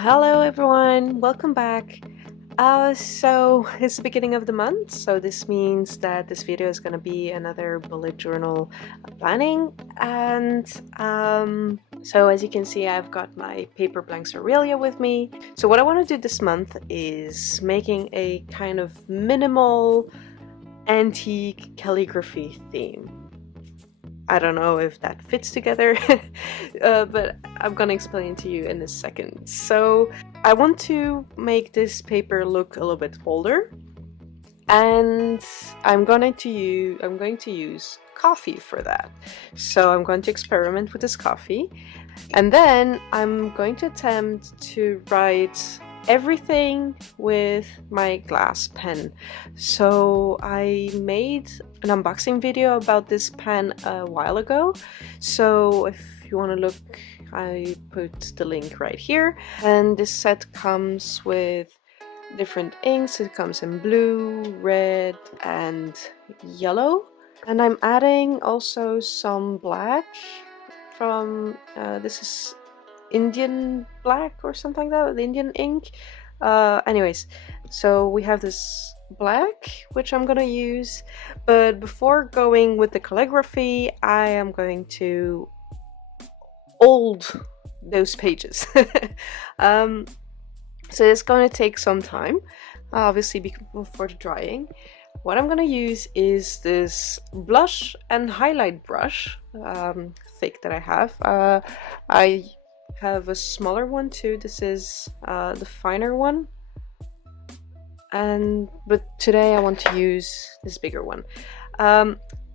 Hello everyone, welcome back. So it's the beginning of the month, so this means that this video is going to be another bullet journal planning. And so as you can see, I've got my paper blanks Aurelia with me. So what I want to do this month is making a kind of minimal antique calligraphy theme. I don't know if that fits together, but I'm gonna explain to you in a second. So I want to make this paper look a little bit older, and I'm going to use coffee for that. So I'm going to experiment with this coffee, and then I'm going to attempt to write everything with my glass pen. So I made an unboxing video about this pen a while ago, so if you want to look, I put the link right here. And this set comes with different inks. It comes in blue, red and yellow, and I'm adding also some black from this is Indian black or something like that, the Indian ink. Anyways, so we have this black which I'm gonna use, but before going with the calligraphy I am going to old those pages. So it's gonna take some time, obviously before the drying. What I'm gonna use is this blush and highlight brush, thick, that I have. I have a smaller one too. This is the finer one, but today I want to use this bigger one.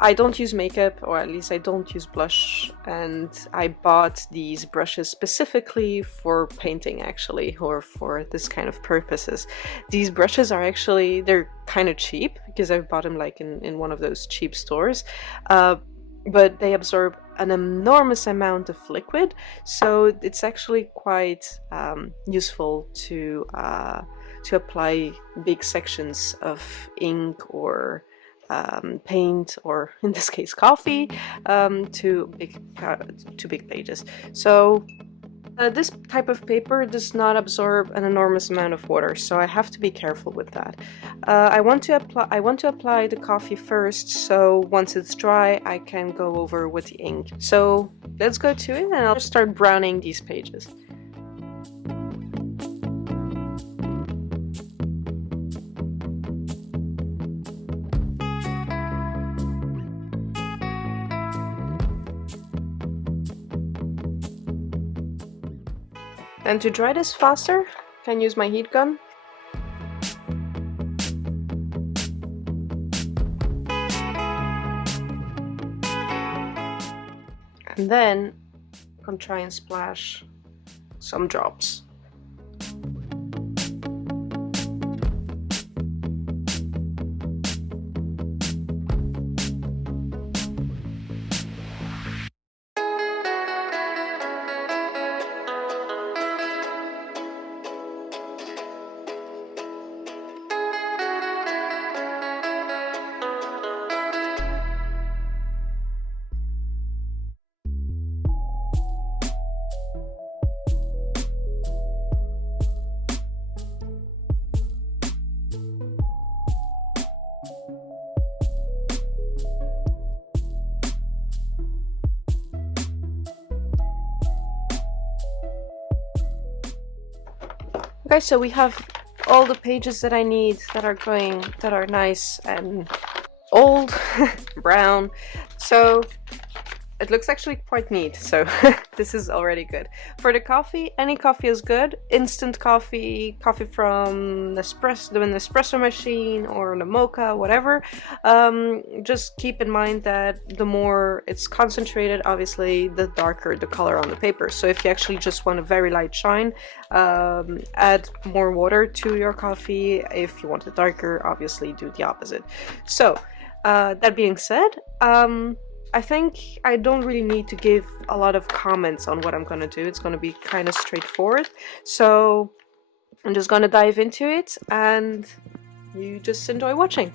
I don't use makeup, or at least I don't use blush, and I bought these brushes specifically for painting, actually, or for this kind of purposes. These brushes are actually, they're kind of cheap because I bought them like in one of those cheap stores, but they absorb an enormous amount of liquid, so it's actually quite useful to apply big sections of ink or paint, or in this case coffee, to big pages. So this type of paper does not absorb an enormous amount of water, so I have to be careful with that. I want to apply the coffee first, so once it's dry I can go over with the ink. So let's go to it, and I'll start browning these pages. And to dry this faster, I can use my heat gun. And then I'm gonna try and splash some drops. Okay, so we have all the pages that I need that are nice and old, brown. So it looks actually quite neat, so this is already good. For the coffee, any coffee is good. Instant coffee, coffee from the Nespresso machine, or the mocha, whatever. Just keep in mind that the more it's concentrated, obviously, the darker the color on the paper. So if you actually just want a very light shine, add more water to your coffee. If you want it darker, obviously do the opposite. So that being said, I think I don't really need to give a lot of comments on what I'm gonna do. It's gonna be kind of straightforward. So I'm just gonna dive into it, and you just enjoy watching.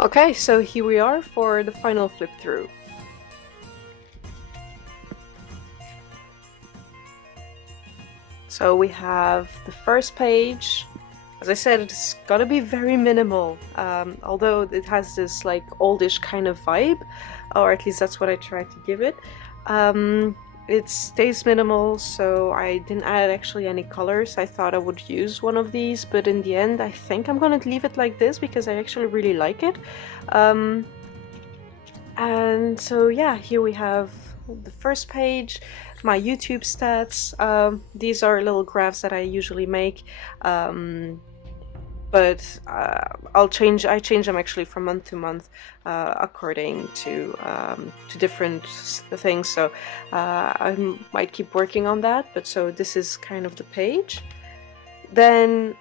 Okay, so here we are for the final flip through. So we have the first page. As I said, it's gotta be very minimal, although it has this like oldish kind of vibe, or at least that's what I tried to give it. It stays minimal, so I didn't add actually any colors. I thought I would use one of these, but in the end I think I'm gonna leave it like this because I actually really like it. And so yeah, here we have the first page, my YouTube stats. These are little graphs that I usually make, but I change them actually from month to month according to different things. So I might keep working on that. But so this is kind of the page. Then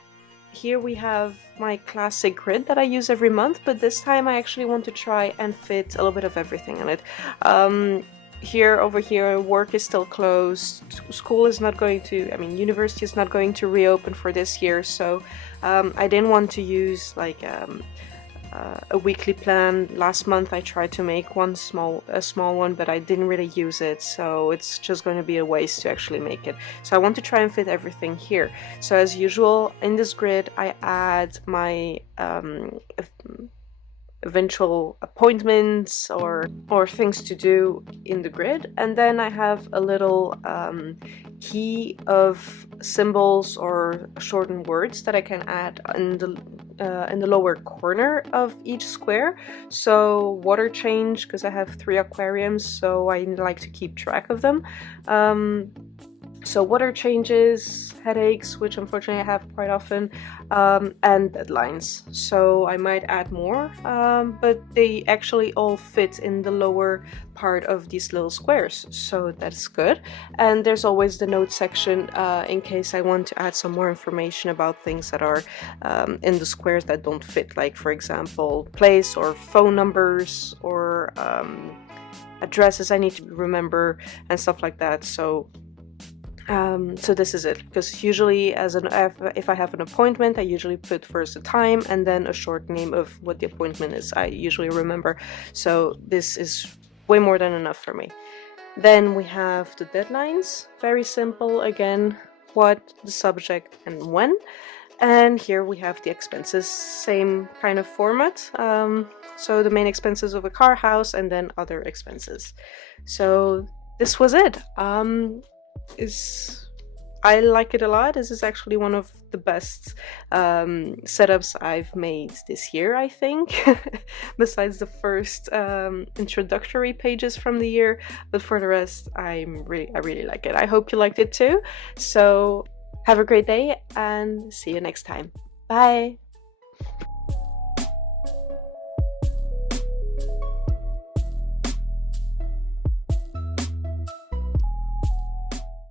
here we have my classic grid that I use every month, but this time I actually want to try and fit a little bit of everything in it. Over here, work is still closed. School is not going to, university is not going to reopen for this year, so I didn't want to use like a weekly plan. Last month I tried to make a small one, but I didn't really use it, so it's just going to be a waste to actually make it. So I want to try and fit everything here. So as usual, in this grid I add my eventual appointments or things to do in the grid, and then I have a little key of symbols or shortened words that I can add in the lower corner of each square. So water change, because I have 3 aquariums, so I like to keep track of them. So water changes, headaches, which unfortunately I have quite often, and deadlines. So I might add more, but they actually all fit in the lower part of these little squares, so that's good. And there's always the note section in case I want to add some more information about things that are in the squares that don't fit, like for example place or phone numbers or addresses I need to remember and stuff like that. So this is it, because usually if I have an appointment, I usually put first the time and then a short name of what the appointment is. I usually remember, so this is way more than enough for me. Then we have the deadlines, very simple again, what, the subject, and when. And here we have the expenses, same kind of format. So the main expenses of a car, house, and then other expenses. So this was it. I like it a lot. This is actually one of the best setups I've made this year, I think, besides the first introductory pages from the year. But for the rest, I really like it. I hope you liked it too. So have a great day and see you next time. Bye!